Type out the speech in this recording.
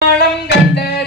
கண்ட